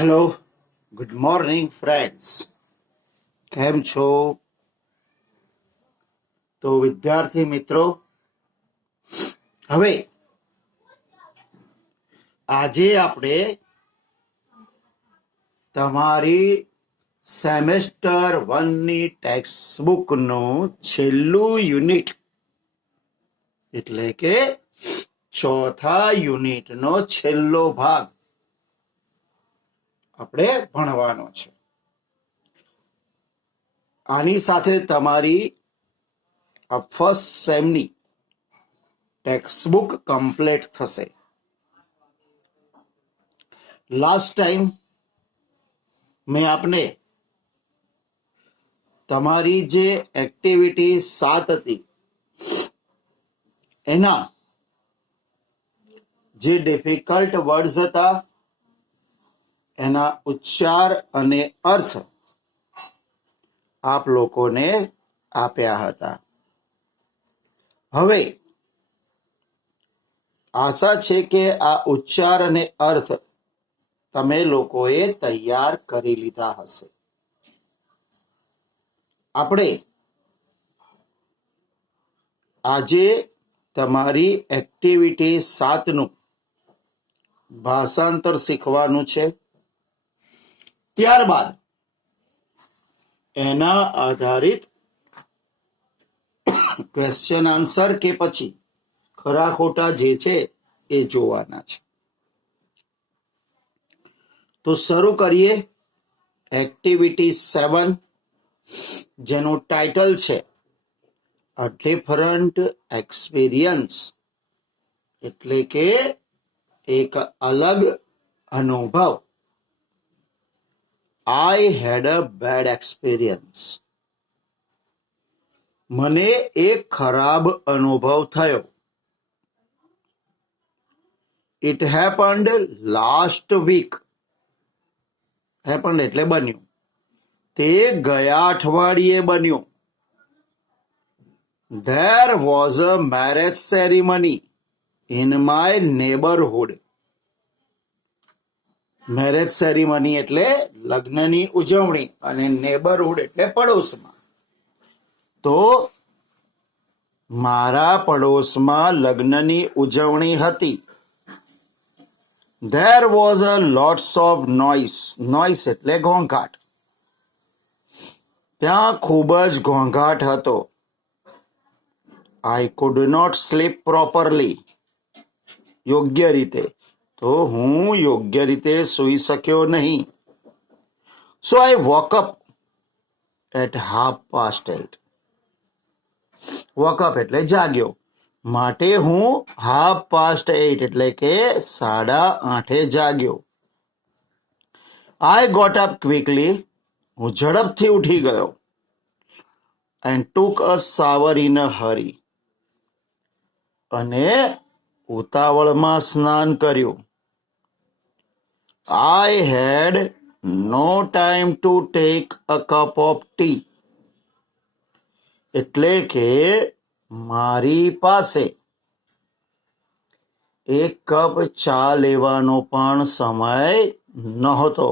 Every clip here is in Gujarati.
Hello, good morning friends. કેમ છો? તો વિદ્યાર્થી મિત્રો, હવે આજે આપણે તમારી સેમેસ્ટર 1ની ટેક્સ્ટબુકનું છેલ્લું યુનિટ એટલે કે ચોથા યુનિટનો છેલ્લો ભાગ આપણે ભણવાનો છે. આની સાથે તમારી ફર્સ્ટ સેમની ટેક્સ્ટબુક કમ્પ્લીટ થશે. લાસ્ટ ટાઈમ મેં આપને તમારી જે એક્ટિવિટી 7 હતી એના જે ડિફિકલ્ટ વર્ડ્સ હતા એના ઉચ્ચાર અને અર્થ આપ લોકોને આપ્યા હતા. હવે આશા છે કે આ ઉચ્ચાર અને અર્થ તમે લોકોએ તૈયાર કરી લીધા હશે. આપણે આજે તમારી એક્ટિવિટી 7નું ભાષાંતર શીખવાનું છે. ત્યારબાદ એના આધારિત ક્વેશ્ચન આન્સર કે પછી ખરા ખોટા જે છે એ જોવાના છે. તો શરૂ કરીએ એક્ટિવિટી 7, જેનું ટાઇટલ છે અ ડિફરન્ટ એક્સપિરિયન્સ, એટલે કે એક અલગ અનુભવ. I had a bad experience. મને એક ખરાબ અનુભવ થયો. It happened last week. Happened એટલે બન્યું. તે ગયા અઠવાડિયે બન્યું. There was a marriage ceremony in my neighborhood. Marriage ceremony એટલે લગ્નની ઉજવણી અને નેબરહુડ એટલે પડોશમાં. તો મારા પડોશમાં લગ્નની ઉજવણી હતી. There was a lots of noise. Noise એટલે ઘોંઘાટ. ત્યાં ખૂબ જ ઘોંઘાટ હતો. I could not sleep properly. યોગ્ય રીતે. તો હું યોગ્ય રીતે સૂઈ શક્યો નહીં. So I woke up at 8:30. woke up એટલે જાગ્યો. માટે હું 8:30 એટલે કે 8:30 જાગ્યો. I got up quickly. હું ઝડપથી ઉઠી ગયો. And took a shower in a hurry. અને ઉતાવળમાં સ્નાન કર્યું. I had no time to take a cup of tea. એટલે કે મારી પાસે એક કપ ચા લેવાનો પણ સમય નહોતો.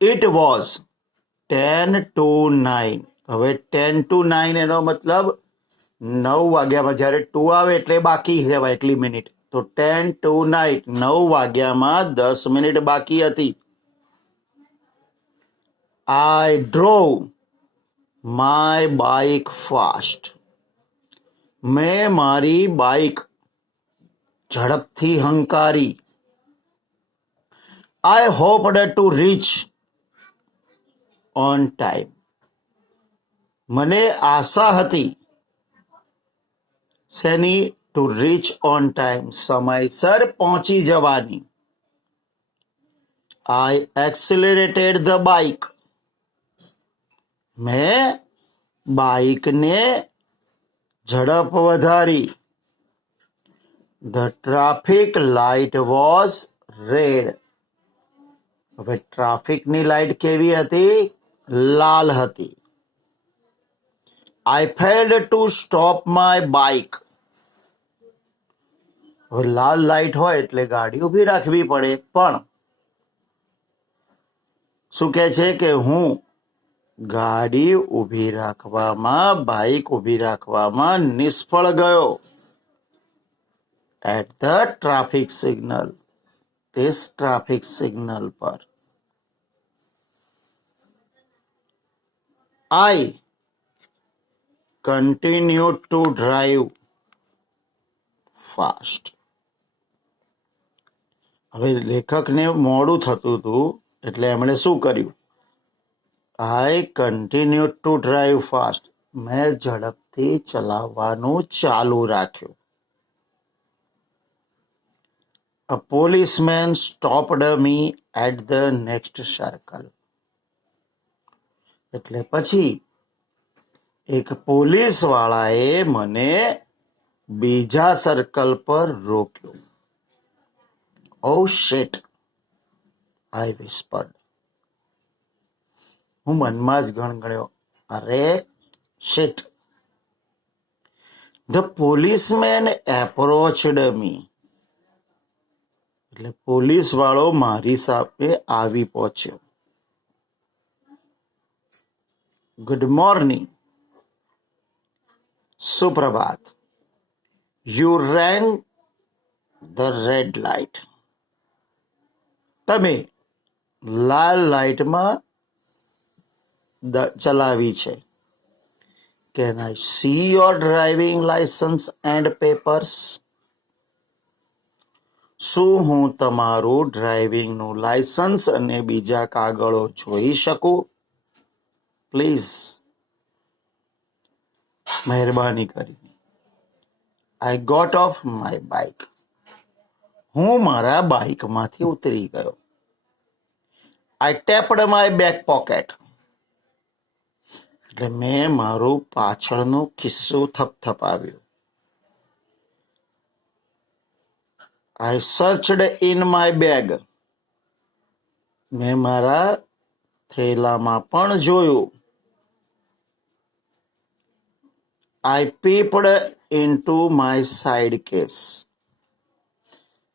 It was 10 to 9. હવે 10 to 9 એનો મતલબ 9 વાગ્યામાં, જ્યારે 2 આવે એટલે બાકી કહેવાય એટલી મિનિટ. તો 10 to 9, 9 વાગ્યામાં 10 મિનિટ બાકી હતી. I drove my bike fast. મેં મારી બાઇક ઝડપથી હંકારી. I hoped to reach on time. મને આશા હતી શેની? ટુ રીચ ઓન ટાઈમ, સમયસર પહોંચી જવાની. I accelerated the bike. મેં બાઇકને ઝડપ વધારી. The traffic light was red. હવે ટ્રાફિકની લાઇટ કેવી હતી? લાલ હતી. I failed to stop my bike. હવે લાલ લાઇટ હોય એટલે ગાડી ઊભી રાખવી પડે, પણ શું કહે છે કે હું ગાડી ઊભી રાખવામાં, બાઇક ઊભી રાખવામાં નિષ્ફળ ગયો. એટ ધ ટ્રાફિક સિગ્નલ, તે ટ્રાફિક સિગ્નલ પર. આઈ કન્ટિન્યુ ટુ ડ્રાઈવ ફાસ્ટ. હવે લેખકને મોડું થતું હતું એટલે એમણે શું કર્યું? આઈ કન્ટિન્યુ ટુ ડ્રાઈવ ફાસ્ટ. મેં ઝડપથી ચલાવવાનું ચાલુ રાખ્યું. A policeman stopped me at the next circle. એટલે પછી એક પોલીસ વાળાએ મને બીજા સર્કલ પર રોક્યો. Oh shit, I whispered. હું મનમાં જ ગણગણ્યો, અરે shit. The policeman approached me. એટલે પોલીસ વાળો મારી સામે આવી પહોંચ્યો. ગુડ મોર્નિંગ, સુપ્રભાત. You ran the red light. તમે લાલ લાઇટમાં ચલાવી છે. Can I see your driving licence and papers? શું હું તમારું ડ્રાઇવિંગનું લાયસન્સ અને બીજા કાગળો જોઈ શકું? પ્લીઝ, મહેરબાની કરી. I got off my bike. હું મારા બાઇકમાંથી ઉતરી ગયો. I tapped my back pocket. એટલે મેં મારું પાછળનું ખિસ્સું થપથપાવ્યું. I searched in my bag. મેં મારા થેલામાં પણ જોયું. I peeped into my side case.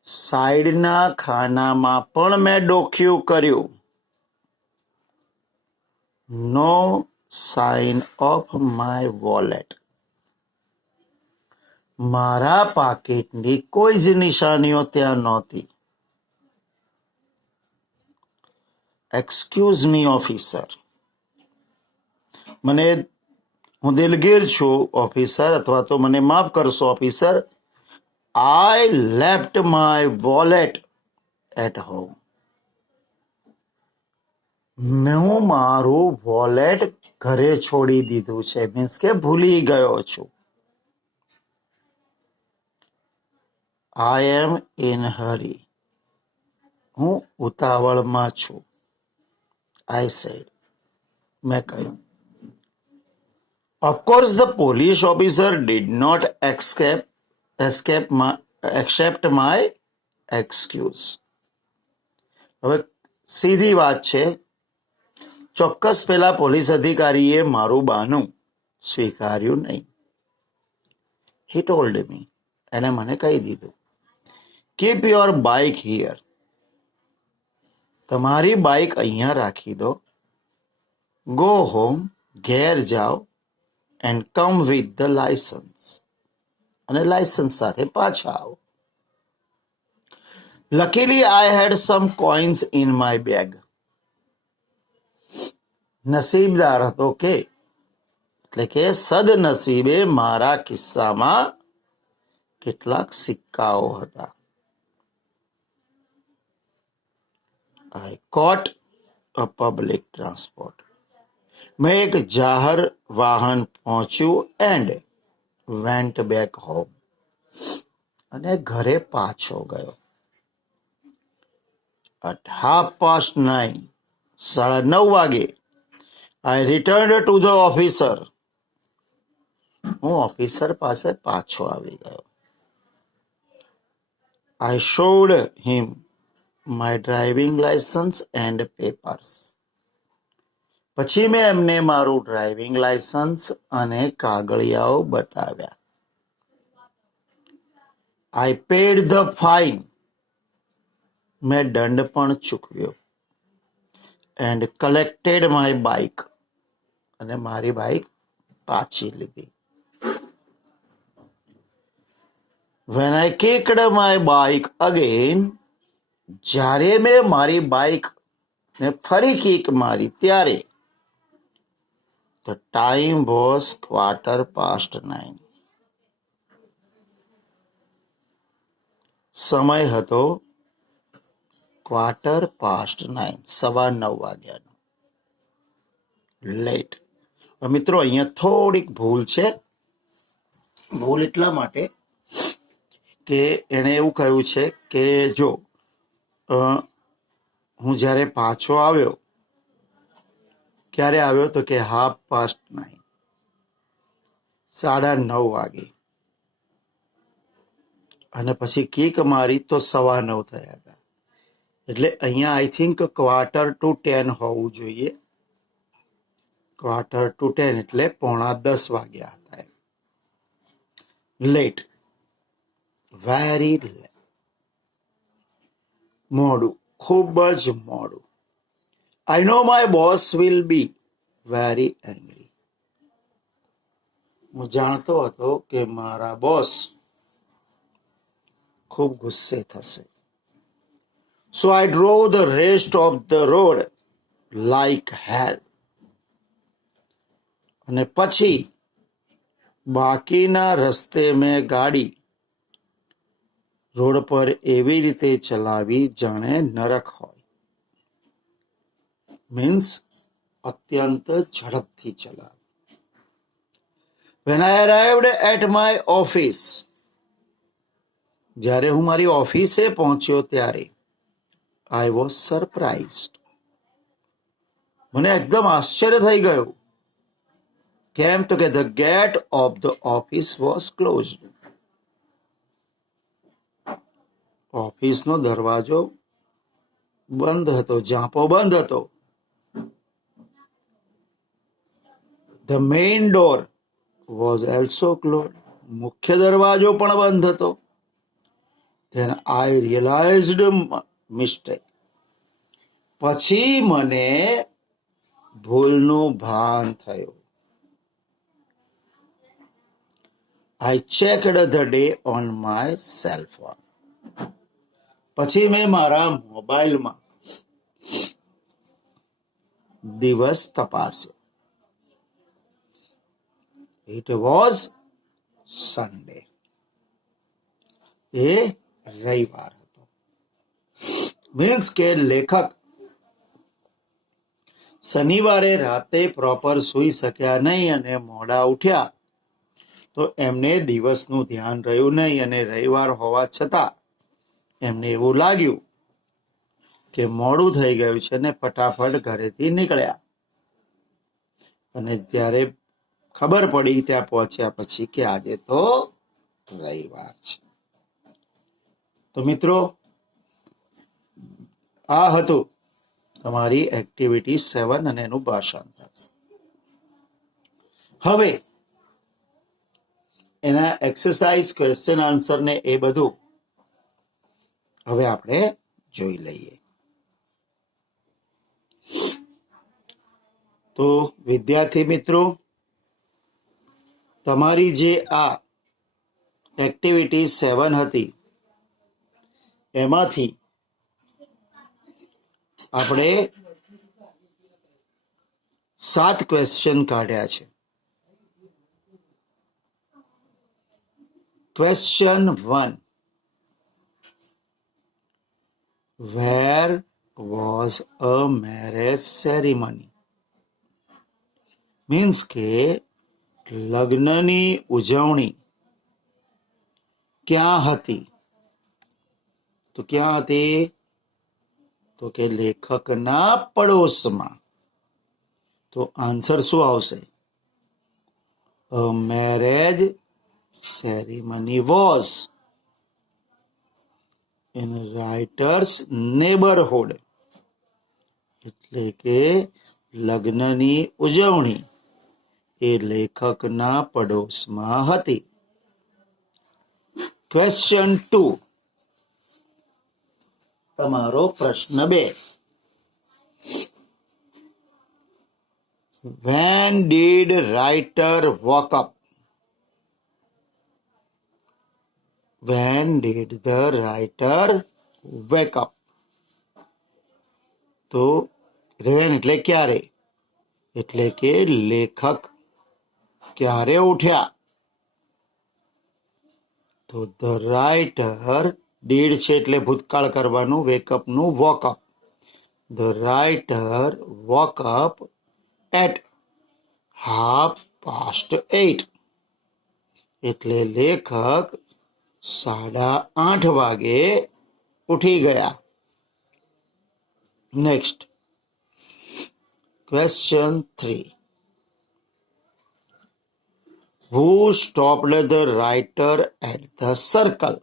સાઈડના ખાનામાં પણ મેં ડોક્યું કર્યું. No sign of my wallet. મારા પાકીટની કોઈ જ નિશાનીઓ ત્યાં નહોતી. Excuse me officer. હું દિલગીર છું ઓફિસર, અથવા તો મને માફ કરશો officer. I left my wallet at home. હું મારું વોલેટ ઘરે છોડી દીધું છે, મીન્સ કે ભૂલી ગયો છું. I am in hurry. હું ઉતાવળમાં છું. I said. મેં કહ્યું. Of course the police officer did not accept my excuse. હવે સીધી વાત છે. ચોક્કસ પેલા પોલીસ અધિકારીએ મારું બહાનું સ્વીકાર્યું નહીં. He told me. એણે મને કહી દીધું, કીપ યોર બાઇક હિયર. તમારી બાઇક અહીંયા રાખી દો. ગો હોમ, ઘેર જાઓ, and come with the licence. અને લાયસન્સ સાથે પાછા આવો. Luckily I had some coins in my bag. નસીબદાર હતો કે, એટલે કે સદનસીબે મારા કિસ્સામાં કેટલાક સિક્કાઓ હતા. I caught a public transport. મેં એક જાહેર વાહન પહોંચ્યું એન્ડ વેન્ટ બેક હોમ. અને ઘરે પાછો ગયો. At 9:30, 9:30 વાગે, I returned to the officer. હું ઓફિસર પાસે પાછો આવી ગયો. I showed him my driving license and papers. પછી મેં એમને મારું ડ્રાઇવિંગ લાયસન્સ અને કાગળિયાઓ બતાવ્યા. આઈ પેડ ધ ફાઇન, મેં દંડ પણ ચૂકવ્યો. એન્ડ કલેક્ટેડ માય બાઇક, અને મારી બાઇક પાછી લીધી. When I kicked my bike again, જ્યારે મેં મારી બાઇક ને ફરી કિક મારી ત્યારે ધ ટાઈમ વોઝ 9:15. સમય હતો 9:15, 9:15 વાગ્યાનો. લેટ. મિત્રો અહીંયા થોડીક ભૂલ છે. ભૂલ એટલા માટે કે એણે એવું કહ્યું છે કે જો હું જ્યારે પાછો આવ્યો, ક્યારે આવ્યો તો કે 9:30, 9:30 વાગે, અને પછી કિક મારી તો 9:15 થયા હતા. એટલે અહીંયા આઈ થિંક 9:45 હોવું જોઈએ. 9:45 એટલે 9:45 વાગ્યા હતા. લેટ, વેરી લેટ, મોડું, ખૂબ જ મોડું. I know my boss will be very angry. હું જાણતો હતો કે મારા બોસ ખૂબ ગુસ્સે થશે. So I drove the rest of the road like hell. અને પછી બાકીના રસ્તે મેં ગાડી રોડ પર એવી રીતે ચલાવી જાણે નરક હોય. મીન્સ અત્યંત ઝડપથી ચલાવી. When I arrived at my office, જ્યારે હું મારી ઓફિસે પહોંચ્યો ત્યારે આઈ વોઝ સરપ્રાઇઝડ, મને એકદમ આશ્ચર્ય થઈ ગયું. કેમ તો કે the gate of the office was closed. ઓફિસનો દરવાજો બંધ હતો, ઝાંપો બંધ હતો. The main door was also closed. મુખ્ય દરવાજો પણ બંધ હતો. Then I realised mistake. પછી મને ભૂલનું ભાન થયું. I checked the day on my cell phone. પછી મેં મારા મોબાઈલમાં દિવસ તપાસ્યો. It was Sunday. એ રવિવાર હતો. મીન્સ કે લેખક શનિવારે રાતે પ્રોપર સૂઈ શક્યા નહીં અને મોડા ઉઠ્યા તો એમને દિવસનું ધ્યાન રહ્યું નહીં, અને રવિવાર હોવા છતાં એમને એવું લાગ્યું કે મોડું થઈ ગયું છે ને ફટાફટ ઘરેથી નીકળ્યા. અને ત્યારે ખબર પડી ત્યાં પહોંચ્યા પછી કે આજે તો રવિવાર છે. તો મિત્રો, આ હતું તમારી એક્ટિવિટી 7 અને એનું ભાષાંતર. હવે એના એક્સરસાઇઝ, ક્વેશ્ચન આન્સર ને એ બધું હવે આપણે જોઈ લઈએ. તો વિદ્યાર્થી મિત્રો, તમારી જે આ એક્ટિવિટી 7 હતી એમાંથી આપણે 7 ક્વેશ્ચન કાઢ્યા છે. Question 1, Where was a marriage ceremony? Means કે લગ્નની ઉજવણી ક્યાં હતી? તો ક્યાં હતી? તો કે લેખકના પડોશમાં. તો આન્સર શું આવશે? A marriage ceremony was in writer's neighborhood. એટલે કે લગ્નની ઉજવણી એ લેખકના પડોશમાં હતી. ક્વેશ્ચન 2, તમારો પ્રશ્ન 2. When did writer woke up? When did the writer wake up? તો when એટલે ક્યારે, એટલે કે લેખક ક્યારે ઉઠ્યા. તો the writer did છે એટલે ભૂતકાળ કરવાનું, વેકઅપ નું woke up. The writer woke up at 8:30. એટલે લેખક 8:30 વાગે ઉઠી ગયા. Next, question 3. Who stopped the writer at the circle?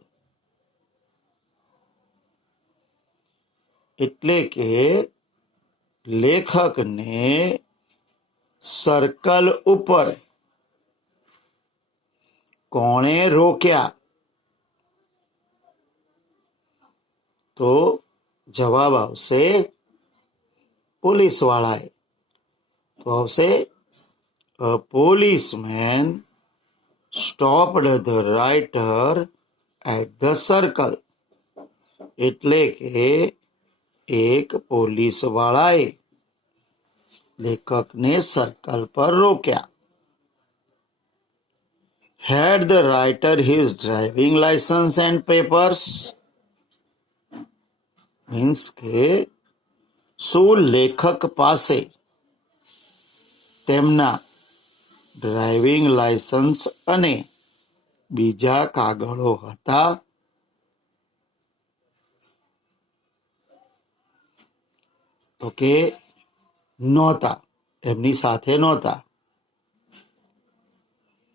એટલે કે લેખકને સર્કલ ઉપર કોણે રોક્યા? તો જવાબ આવશે પોલીસ વાળાએ. તો આવશે a policeman stopped the writer at the circle. એટલે કે એક પોલીસ વાળાએ લેખકને સર્કલ પર રોક્યા. Had the writer his driving license and papers? Means કે શું લેખક પાસે તેમના ડ્રાઇવિંગ લાયસન્સ અને બીજા કાગળો હતા? તો કે નહોતા, એમની સાથે નહોતા.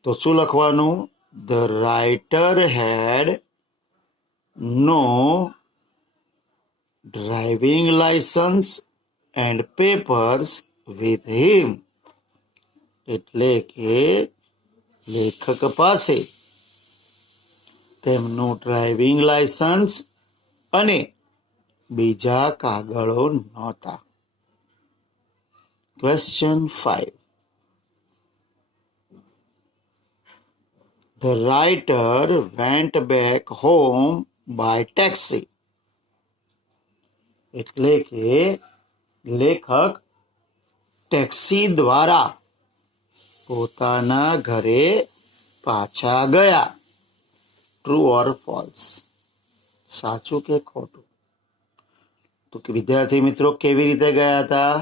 તો શું લખવાનું? The writer had no driving license and papers with him. એટલે કે લેખક પાસે તેમનું ડ્રાઇવિંગ લાયસન્સ અને બીજા કાગળો નહોતા. Question 5. The writer went back home by taxi. એટલે કે લેખક ટેક્સી દ્વારા પોતાના ઘરે પાછા ગયા. True or false? સાચું કે ખોટું? તો કે વિદ્યાર્થી મિત્રો કેવી રીતે ગયા હતા?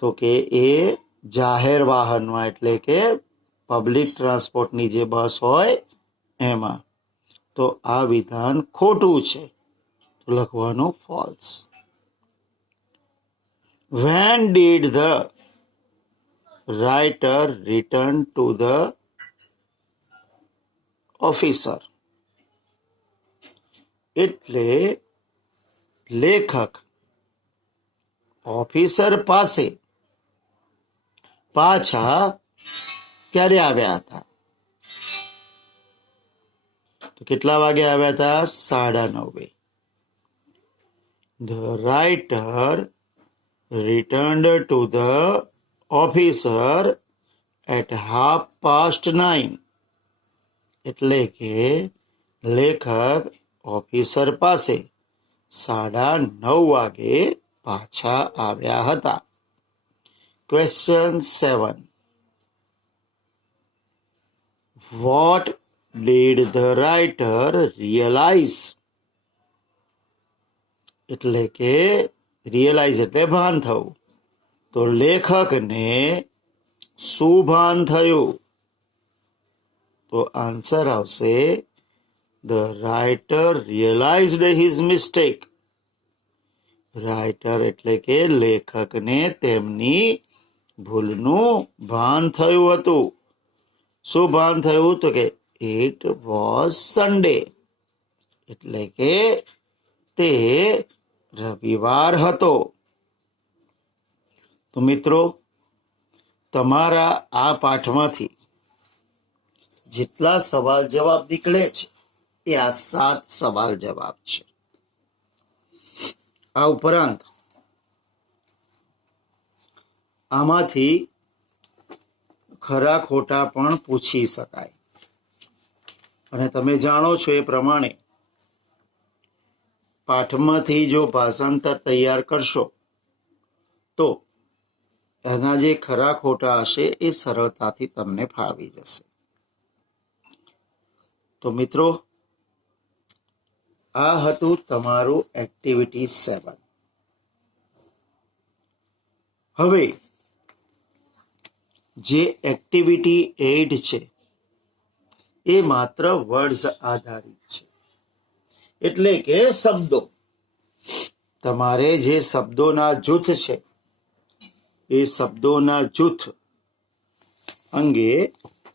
તો કે એ જાહેર વાહનમાં, એટલે કે પબ્લિક ટ્રાન્સપોર્ટની જે બસ હોય એમાં. તો આ વિધાન ખોટું છે, તો લખવાનું false. When did the writer return to the officer? એટલે લેખક ઓફિસર પાસે પાછા ક્યારે આવ્યા હતા? તો કેટલા વાગે આવ્યા હતા? 9:30. The writer returned to the officer at 9:30. એટલે કે લેખક ઓફિસર પાસે 9:30 વાગે પાછા આવ્યા હતા. Question 7. What did the writer realize? એટલે કે રિયલાઇઝ એટલે ભાન થવું. તો લેખકને શું ભાન થયું? તો આન્સર આવશે The writer realized his mistake. Writer એટલે કે લેખકને તેમની ભૂલનું ભાન થયું હતું. શું ભાન થયું? તો કે it was Sunday. એટલે કે તે રવિવાર હતો. તો મિત્રો, તમારા આ પાઠમાંથી જેટલા સવાલ જવાબ નીકળે છે એ આ 7 સવાલ જવાબ છે. આ ઉપરાંત આમાંથી ખરા ખોટા પણ પૂછી શકાય. અને તમે જાણો છો એ પ્રમાણે પાઠમાંથી જો ભાષાંતર તૈયાર કરશો તો એના જે ખરા ખોટા હશે એ સરળતાથી તમને ફાવી જશે. તો મિત્રો, આ હતું તમારું એક્ટિવિટી 7. હવે જે એક્ટિવિટી 8 છે એ માત્ર વર્ડ્સ આધારિત છે, એટલે કે શબ્દો. તમારે જે શબ્દોના જૂથ છે એ શબ્દોના જૂથ અંગે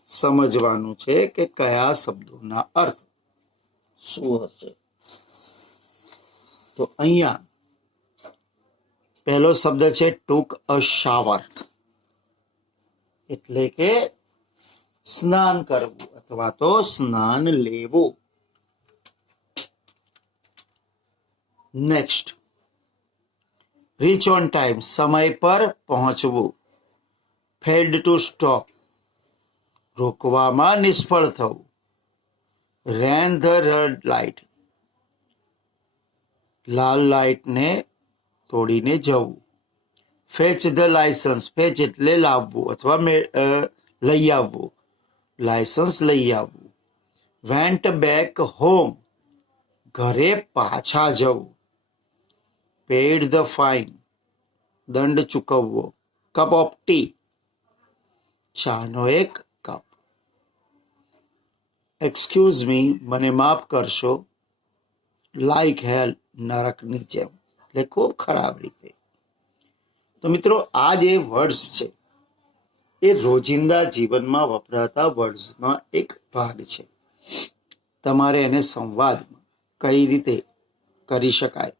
સમજવાનું છે કે કયા શબ્દોના અર્થ શું હશે. તો અહીંયા પહેલો શબ્દ છે ટુક અ શાવર, એટલે કે સ્નાન કરવું અથવા તો સ્નાન લેવું. નેક્સ્ટ, રીચ ઓન ટાઈમ, સમય પર પહોંચવું. ફેલ્ડ ટુ સ્ટોપ, રોકવામાં નિષ્ફળ થવું. રેન ધ રેડ લાઇટ, લાલ લાઇટને તોડીને જવું. ફેચ ધ લાયસન્સ, ફેચ એટલે લાવવું અથવા લઈ આવવું, લાયસન્સ લઈ આવવું. વેન્ટ બેક હોમ, ઘરે પાછા જવું. પેડ ધ ફાઇન, દંડ ચૂકવવો. કપ ઓફ ટી, ચાનો એક કપ. એક્સક્યુઝ મી, મને માફ કરશો. લાઈક હેલ, નરકની જેમ, એટલે ખૂબ ખરાબ રીતે. તો મિત્રો, આ જે વર્ડ્સ છે એ રોજિંદા જીવનમાં વપરાતા વર્ડ્સનો એક ભાગ છે. તમારે એને સંવાદમાં કઈ રીતે કરી શકાય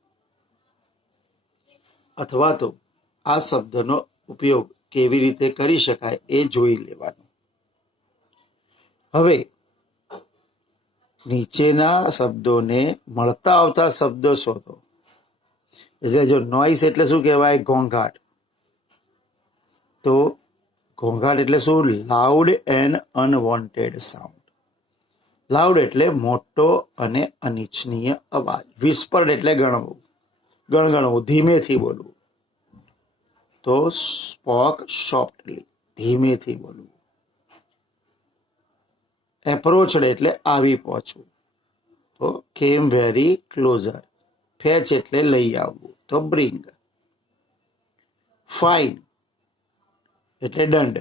અથવા તો આ શબ્દનો ઉપયોગ કેવી રીતે કરી શકાય એ જોઈ લેવાનું. હવે નીચેના શબ્દોને મળતા આવતા શબ્દો શોધો. એટલે જો નોઇસ એટલે શું કહેવાય? ઘોંઘાટ. તો ઘોંઘાટ એટલે શું? Loud and unwanted sound. Loud એટલે મોટો અને અનિચ્છનીય અવાજ. વિસ્પર્ડ એટલે ગણગણવું, ધીમેથી બોલવું. તો સ્પોક સોફ્ટલી, ધીમેથી બોલવું. એપ્રોચડ એટલે આવી પહોંચવું. તો કેમ વેરી ક્લોઝર. ફેચ એટલે લઈ આવવું. તો બ્રિંગ. ફાઇન એટલે દંડ.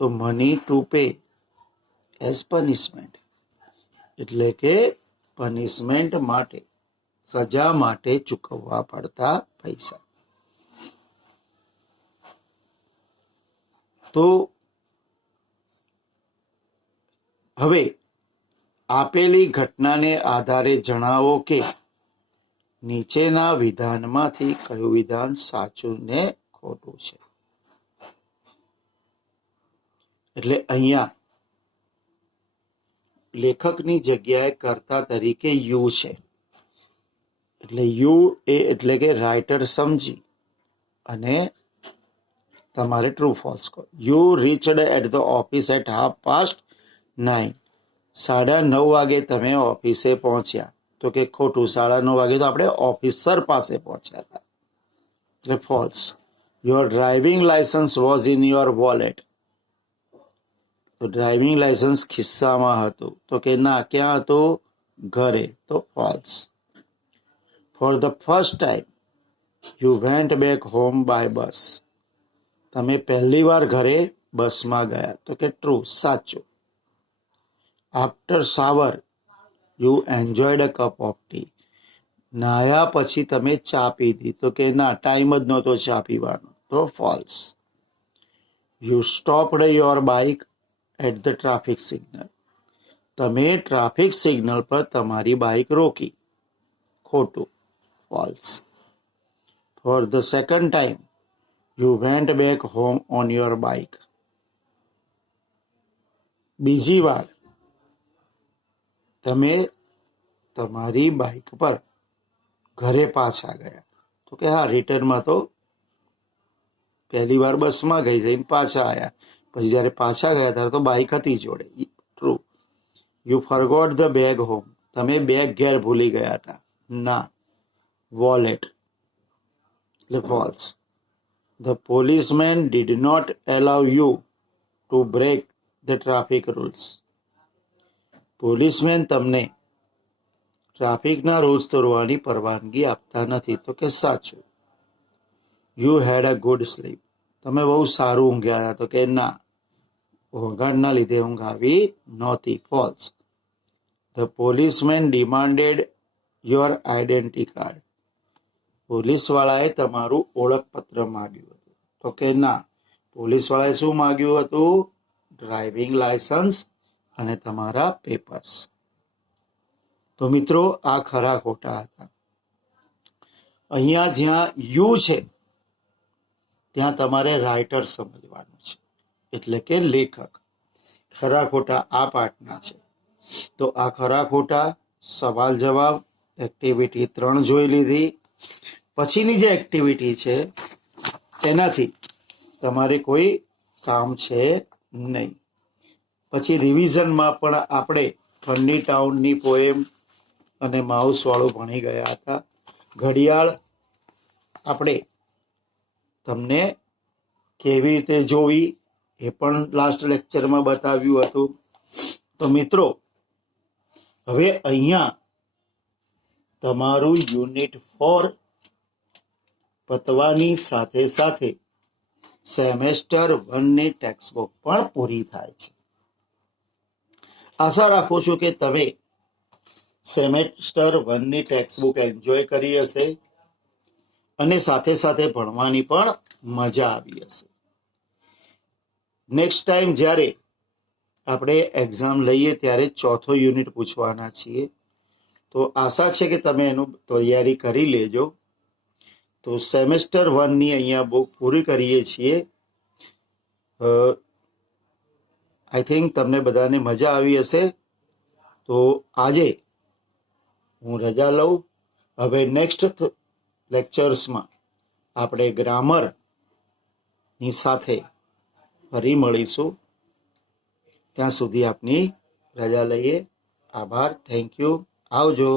તો money to pay as punishment, એટલે કે પનિશમેન્ટ માટે, સજા માટે ચૂકવવા પડતા પૈસા. તો હવે આપેલી ઘટનાને આધારે જણાવો કે નીચેના વિધાનમાંથી કયું વિધાન સાચું ને ખોટું છે. એટલે અહીંયા લેખકની જગ્યાએ કર્તા તરીકે યુ છે. એટલે યુ એટલે કે રાઇટર સમજી અને તમારે ટ્રુ ફોલ્સ કહો. You reached at the office at 9:30. 9:30 વાગે તમે ઓફિસે પહોંચ્યા. તો કે ખોટું. 9:30 વાગે તો આપણે ઓફિસર પાસે પહોંચ્યા હતા, એટલે false. Your driving licence was in your wallet. તો ડ્રાઇવિંગ લાયસન્સ ખિસ્સામાં હતું. તો કે ના, ક્યાં હતું? ઘરે. તો false. For the first time you went back home by bus. તમે પહેલી વાર ઘરે બસમાં ગયા. તો કે ટ્રુ, સાચું. After shower you enjoyed a cup of tea. નાહ્યા પછી તમે ચા પીધી. તો કે ના, ટાઈમ જ નહોતો ચા પીવાનો. તો false. You stopped your bike at the traffic signal. તમે ટ્રાફિક સિગ્નલ પર તમારી બાઇક રોકી. ખોટું. False. For the second time you went back home on your bike. બીજી વાર તમે તમારી બાઇક પર ઘરે પાછા ગયા? તો કે હા, રિટર્નમાં તો પહેલી વાર બસમાં ગઈ જઈને પાછા આવ્યા, પછી જ્યારે પાછા ગયા ત્યારે તો બાઇક હતી જોડે. True. You forgot the bag home. તમે બેગ ઘેર ભૂલી ગયા હતા. ના. વોલેટ એટલે false. The policeman did not allow you to break the traffic rules. Policeman તમને ટ્રાફિકના રૂલ્સ તોડવાની પરવાનગી આપતા નથી. તો કે સાચું. You had a good slip. તમે બહુ સારું ઊંઘ્યા હતા. તો કે ના, ઘોંઘાટના લીધે ઊંઘ આવી નહોતી. False. The policeman demanded your identity card. પોલીસવાળાએ તમારું ઓળખપત્ર માગ્યું હતું. તો કે ના, પોલીસવાળાએ શું માગ્યું હતું? ડ્રાઇવિંગ લાયસન્સ અને તમારા પેપર્સ. તો મિત્રો, આ ખરા ખોટા હતા. અહીંયા જ્યાં યુ છે ત્યાં તમારે રાઇટર સમજવાનું છે, એટલે કે લેખક. ખરા ખોટા આ પાઠના છે. તો આ ખરા ખોટા, સવાલ જવાબ, એક્ટિવિટી 3 જોઈ લીધી. પછીની જે એક્ટિવિટી છે તેનાથી તમારે કોઈ કામ છે નહીં. પછી રિવિઝનમાં પણ આપણે ફની ટાઉનની પોએમ અને માઉસ વાળું ભણી ગયા હતા. ઘડિયાળ આપણે તમને કેવી રીતે જોવી એ પણ લાસ્ટ લેક્ચરમાં બતાવ્યું હતું. તો મિત્રો, હવે અહીંયા તમારું યુનિટ 4 પતવાની સાથે સાથે સેમેસ્ટર 1ની ટેક્સ્ટ બુક પણ પૂરી થાય છે. આશા રાખું છું કે તમે સેમેસ્ટર 1ની ટેક્સ્ટ બુક એન્જોય કરી હશે અને સાથે સાથે ભણવાની પણ મજા આવી હશે. નેક્સ્ટ ટાઈમ જ્યારે આપણે એક્ઝામ લઈએ ત્યારે 4થો યુનિટ પૂછવાના છીએ. તો આશા છે કે તમે એનું તૈયારી કરી લેજો. તો સેમેસ્ટર 1ની અહીંયા બુક પૂરી કરીએ છીએ. આઈ થિંક તમને બધાને મજા આવી હશે. તો આજે હું રજા લઉં. હવે નેક્સ્ટ લેક્ચર્સમાં આપણે ગ્રામરની સાથે ફરી મળીશું. ત્યાં સુધી આપની રજા લઈએ. આભાર. Thank you. આવજો.